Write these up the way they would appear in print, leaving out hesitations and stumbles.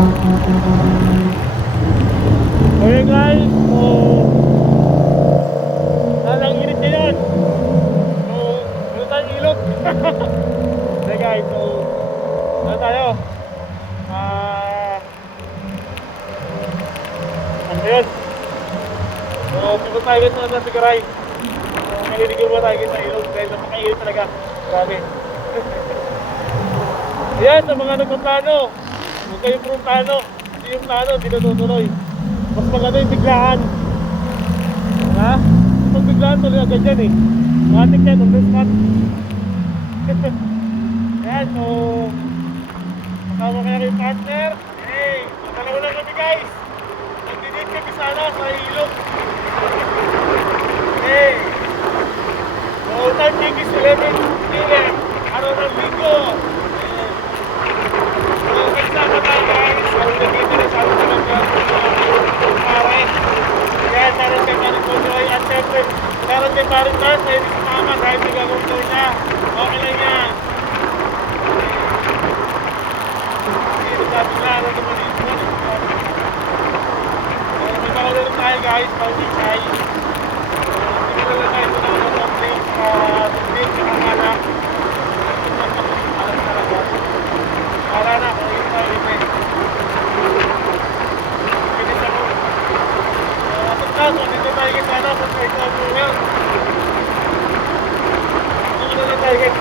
Okay guys, so ang init ngayon. So, ano tayong ilog? Okay guys, so ano tayo? Ano yun? So, pupunta tayo guys na sa Garay. So, maliligaw ba tayo guys sa ilog? Dahil napakainit talaga. Grabe. Ayan, sa mga nagpaplano, huwag kayong purong plano. Hindi yung plano, hindi natutuloy. Mas maganda yung biglaan. Ha? Pag biglaan, tuloy agad yan eh. Matik yan, on the spot. Ayan, so kasama kaya kayo partner. Hey, dalawa lang kami guys. Nag-date kami sana sa ilog. Hey, so time check is 11 AM. Araw ng linggo. So kasama tayo guys. So nagkita na sa atin naman pare. Ayan, meron kay Paring Bojoy. At syempre, meron kay Paring Lars. Ay hindi sumama dahil may gagawin daw niya. Okay lang yan. Ano naman dito? May makalulong tayo guys, pag-ikay. Tingnan lang tayo ito na ng drink, drink sa kamala. Alam talaga. Para na, kung ito tayo ito eh. Pinis ako. Atong kaso, dito tayo guys, sana, sa ito ang buhel. Tingnan lang tayo guys.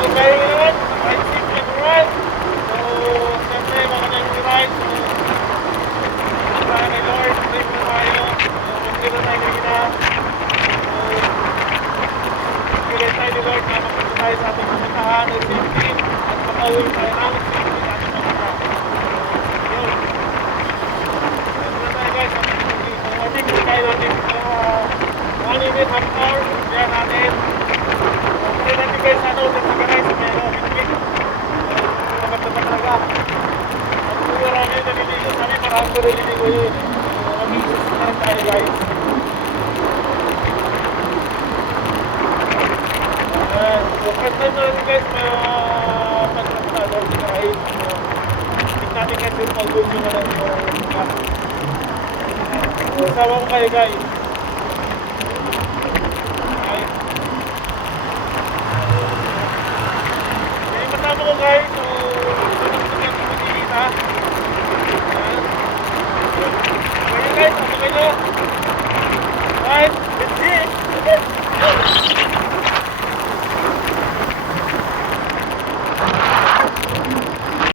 Mga kayo naman. Right seat and right. So, siyempre, mga nag-ride. So, para kay Lord, pray mo tayo. So, mag-zero tayo kanina. So, pray tayo ni Lord na mapunta tayo sa ating pumuntahan ng safety at makauwi tayo namin safety sa ating pumuntahan. So, yun. So, tayo guys. So, I think tayo natin 1 minute, half hour. Kaya natin. Pwede natin guys, ano, sa Tagaray sa Mero, Bitbit. Maganda pa talaga. At kung marami yung naliligo, kami marami ko naliligo yun. So, mag-iisus na rin tayo guys. So, first time na rin guys, pagkakita doon sa Tagaray. So, tignan natin guys yung pag-goal nyo na lang. So, sama ko kayo guys. Kasama ko guys,